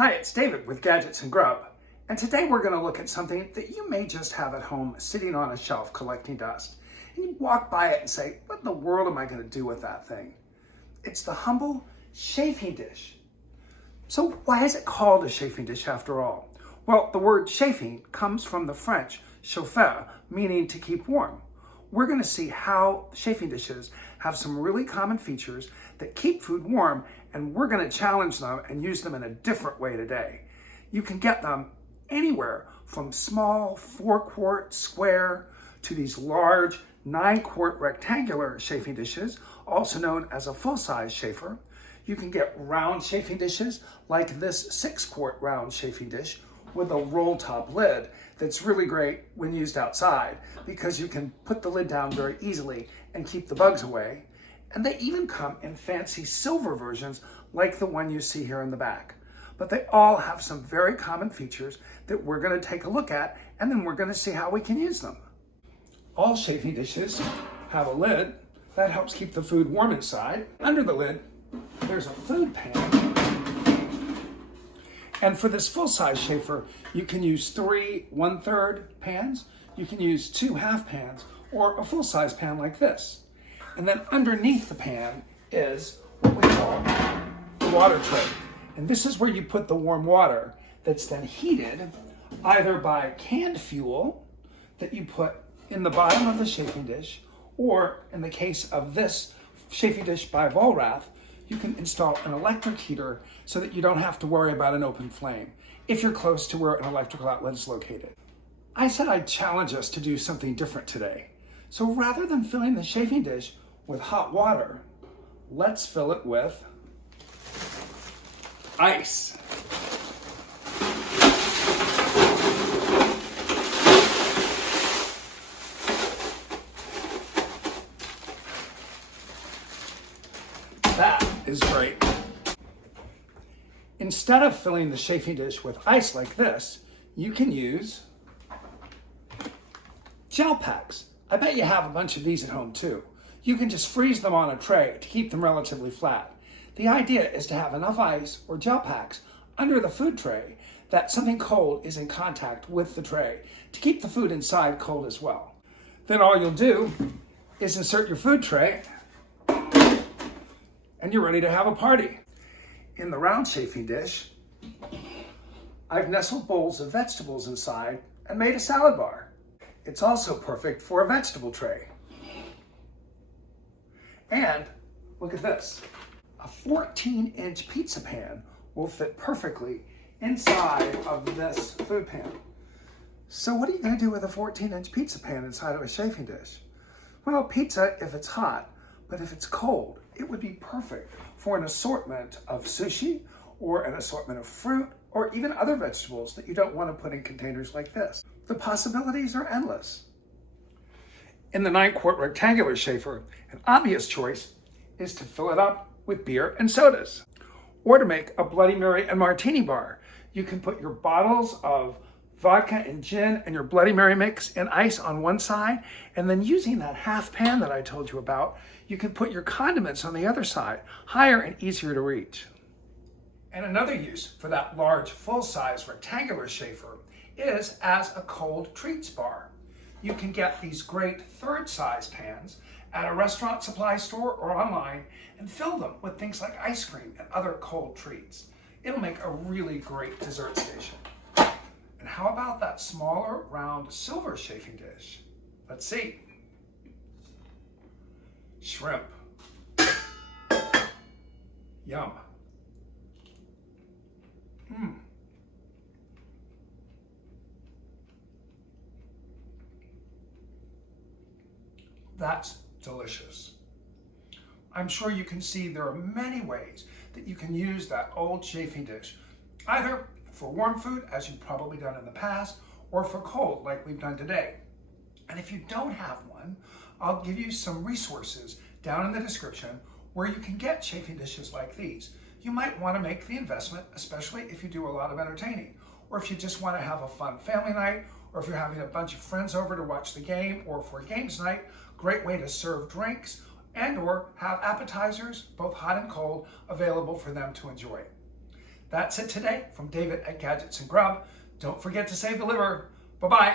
Hi, it's David with Gadgets Grub, and today we're going to look at something that you may just have at home sitting on a shelf collecting dust. And you walk by it and say, what in the world am I going to do with that thing? It's the humble chafing dish. So why is it called a chafing dish after all? Well, the word chafing comes from the French chafer, meaning to keep warm. We're going to see how chafing dishes have some really common features that keep food warm, and we're going to challenge them and use them in a different way today. You can get them anywhere from small 4-quart square to these large 9-quart rectangular chafing dishes, also known as a full-size chafer. You can get round chafing dishes like this 6-quart round chafing dish with a roll top lid that's really great when used outside because you can put the lid down very easily and keep the bugs away. And they even come in fancy silver versions like the one you see here in the back. But they all have some very common features that we're going to take a look at, and then we're going to see how we can use them. All chafing dishes have a lid that helps keep the food warm inside. Under the lid, there's a food pan. And for this full-size chafer, you can use 3 1/3 pans, you can use 2 half pans, or a full-size pan like this. And then underneath the pan is what we call the water tray. And this is where you put the warm water that's then heated either by canned fuel that you put in the bottom of the chafing dish, or in the case of this chafing dish by Vollrath, you can install an electric heater so that you don't have to worry about an open flame if you're close to where an electrical outlet is located. I said I'd challenge us to do something different today. So rather than filling the chafing dish with hot water, let's fill it with ice. That is great. Instead of filling the chafing dish with ice like this, you can use gel packs. I bet you have a bunch of these at home too. You can just freeze them on a tray to keep them relatively flat. The idea is to have enough ice or gel packs under the food tray that something cold is in contact with the tray to keep the food inside cold as well. Then all you'll do is insert your food tray and you're ready to have a party. In the round chafing dish, I've nestled bowls of vegetables inside and made a salad bar. It's also perfect for a vegetable tray. And look at this. A 14-inch pizza pan will fit perfectly inside of this food pan. So what are you going to do with a 14-inch pizza pan inside of a chafing dish? Well, pizza if it's hot, but if it's cold, it would be perfect for an assortment of sushi or an assortment of fruit or even other vegetables that you don't want to put in containers like this. The possibilities are endless. In the 9-quart rectangular chafer, an obvious choice is to fill it up with beer and sodas. Or to make a Bloody Mary and Martini bar. You can put your bottles of vodka and gin and your Bloody Mary mix and ice on one side, and then using that half pan that I told you about, you can put your condiments on the other side, higher and easier to reach. And another use for that large full-size rectangular chafer is as a cold treats bar. You can get these great third-size pans at a restaurant supply store or online and fill them with things like ice cream and other cold treats. It'll make a really great dessert station. And how about that smaller, round, silver chafing dish? Let's see. Shrimp. Yum. That's delicious. I'm sure you can see there are many ways that you can use that old chafing dish, either for warm food, as you've probably done in the past, or for cold, like we've done today. And if you don't have one, I'll give you some resources down in the description where you can get chafing dishes like these. You might want to make the investment, especially if you do a lot of entertaining, or if you just want to have a fun family night, or if you're having a bunch of friends over to watch the game, or for games night, great way to serve drinks and or have appetizers, both hot and cold, available for them to enjoy. That's it today from David at Gadgets and Grub. Don't forget to save the liver. Bye-bye.